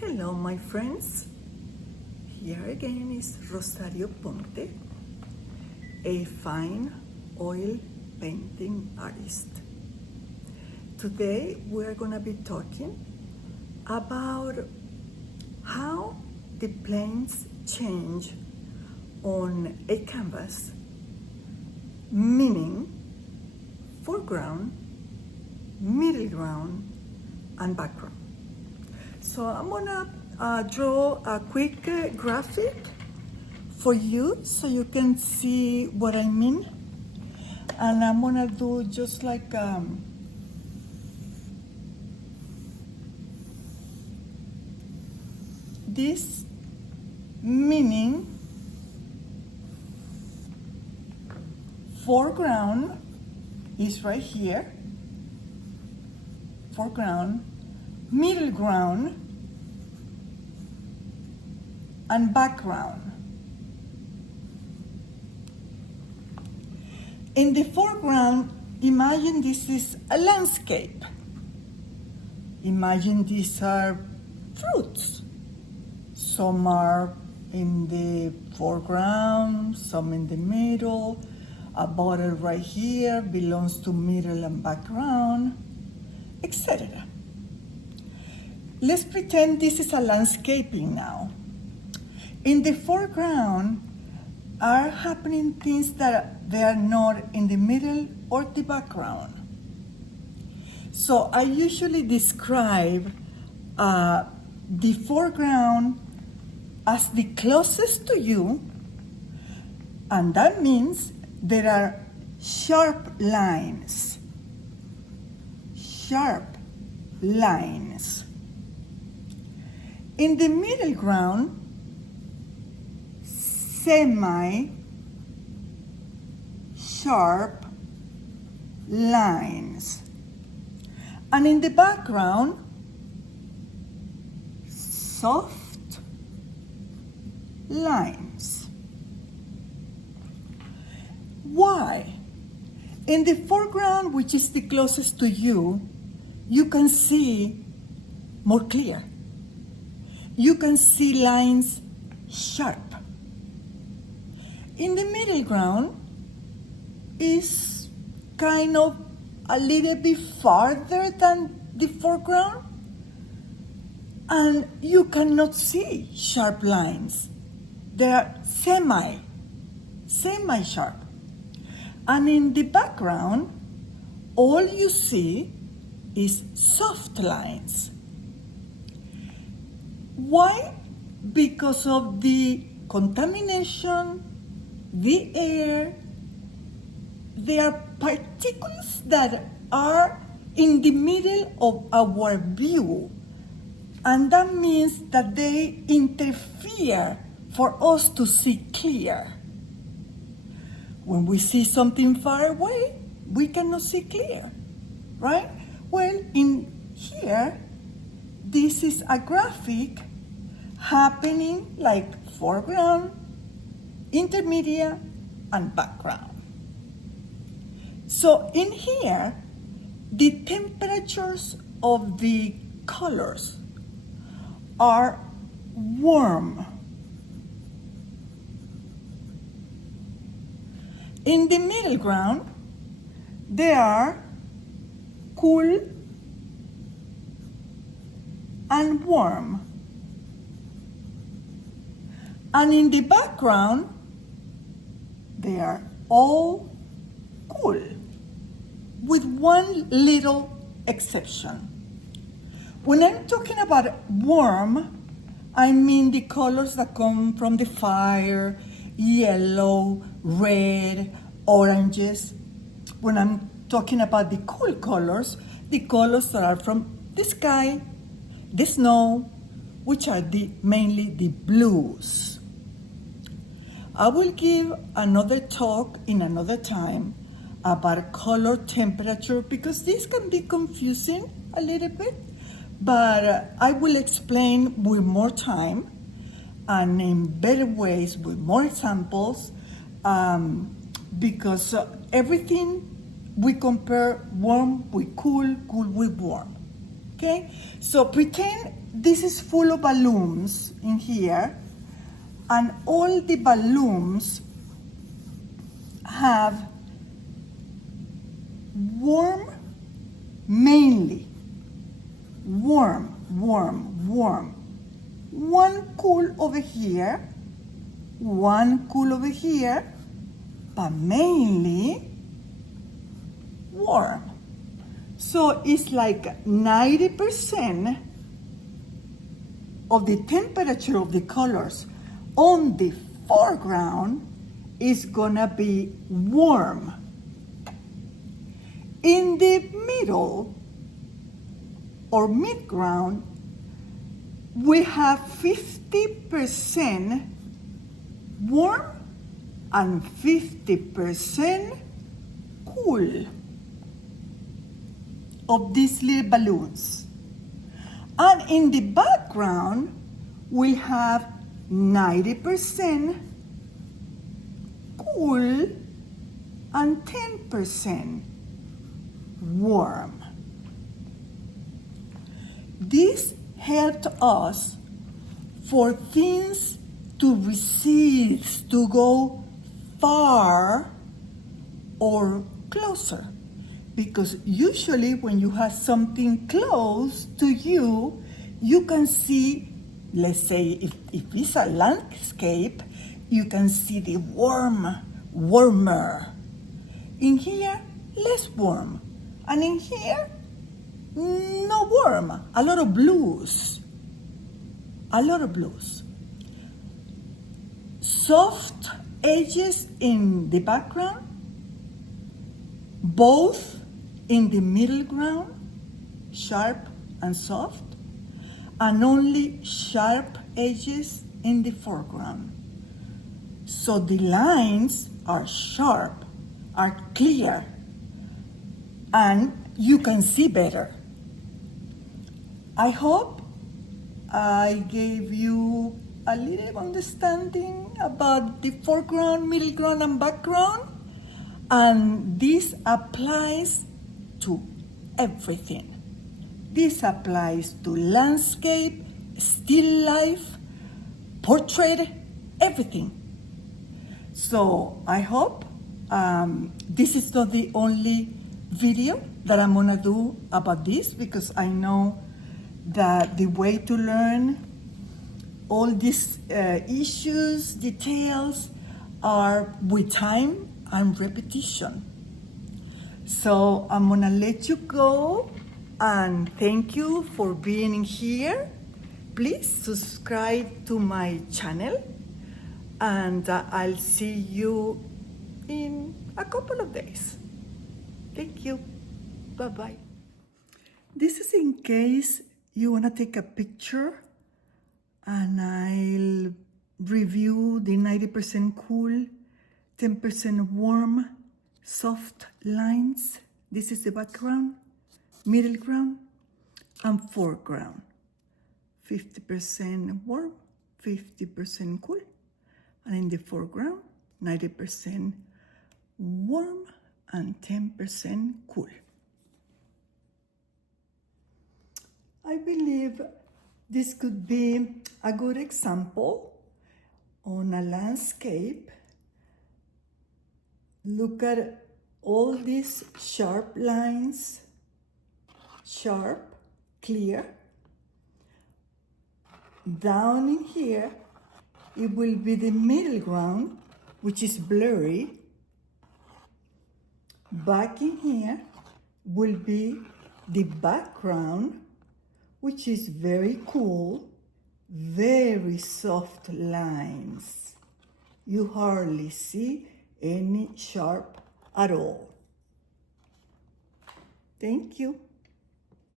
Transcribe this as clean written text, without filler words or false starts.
Hello, my friends. Here again is Rosario Ponte, a fine oil painting artist. Today we're going to be talking about how the planes change on a canvas, meaning foreground, middle ground, and background. So I'm gonna draw a quick graphic for you so you can see what I mean. And I'm gonna do just like this, meaning foreground is right here, foreground, middle ground, and background. In the foreground, imagine this is a landscape. Imagine these are fruits. Some are in the foreground, some in the middle. A bottle right here belongs to middle and background, etc. Let's pretend this is a landscaping now. In the foreground are happening things that they are not in the middle or the background. So I usually describe the foreground as the closest to you, and that means there are sharp lines. Sharp lines. In the middle ground, semi-sharp lines. And in the background, soft lines. Why? In the foreground, which is the closest to you, you can see more clear. You can see lines sharp. In the middle ground is kind of a little bit farther than the foreground, and you cannot see sharp lines. They are semi-sharp. And in the background, all you see is soft lines. Why? Because of the contamination, the air. There are particles that are in the middle of our view, and that means that they interfere for us to see clear. When we see something far away, we cannot see clear, right? Well, in here, this is a graphic happening like foreground, intermediate, and background. So in here, the temperatures of the colors are warm. In the middle ground, they are cool and warm. And in the background, they are all cool, with one little exception. When I'm talking about warm, I mean the colors that come from the fire, yellow, red, oranges. When I'm talking about the cool colors, the colors that are from the sky, the snow, which are mainly the blues. I will give another talk in another time about color temperature, because this can be confusing a little bit, but I will explain with more time and in better ways with more examples, because everything we compare warm with cool, cool with warm. Okay, so pretend this is full of balloons in here, and all the balloons have worm mainly. Worm. One cool over here, one cool over here, but mainly worm. So it's like 90% of the temperature of the colors on the foreground is gonna be warm. In the middle or midground, we have 50% warm and 50% cool of these little balloons. And in the background, we have 90% cool and 10% warm. This helped us for things to recede, to go far or closer. Because usually when you have something close to you, you can see, let's say if it's a landscape, you can see the warmer. In here, less warm. And in here, no warm. A lot of blues. Soft edges in the background, both in the middle ground, sharp and soft, and only sharp edges in the foreground. So the lines are sharp, are clear, and you can see better. I hope I gave you a little understanding about the foreground, middle ground, and background. And this applies to everything. This applies to landscape, still life, portrait, everything. So I hope this is not the only video that I'm gonna do about this, because I know that the way to learn all these issues, details, are with time and repetition. So I'm gonna let you go, and thank you for being here. Please subscribe to my channel, and I'll see you in a couple of days. Thank you. Bye-bye. This is in case you wanna take a picture, and I'll review the 90% cool, 10% warm, soft lines. This is the background, middle ground, and foreground. 50% warm, 50% cool. And in the foreground, 90% warm and 10% cool. I believe this could be a good example on a landscape. Look at all these sharp lines, sharp, clear. Down in here, it will be the middle ground, which is blurry. Back in here will be the background, which is very cool, very soft lines. You hardly see any sharp at all. Thank you.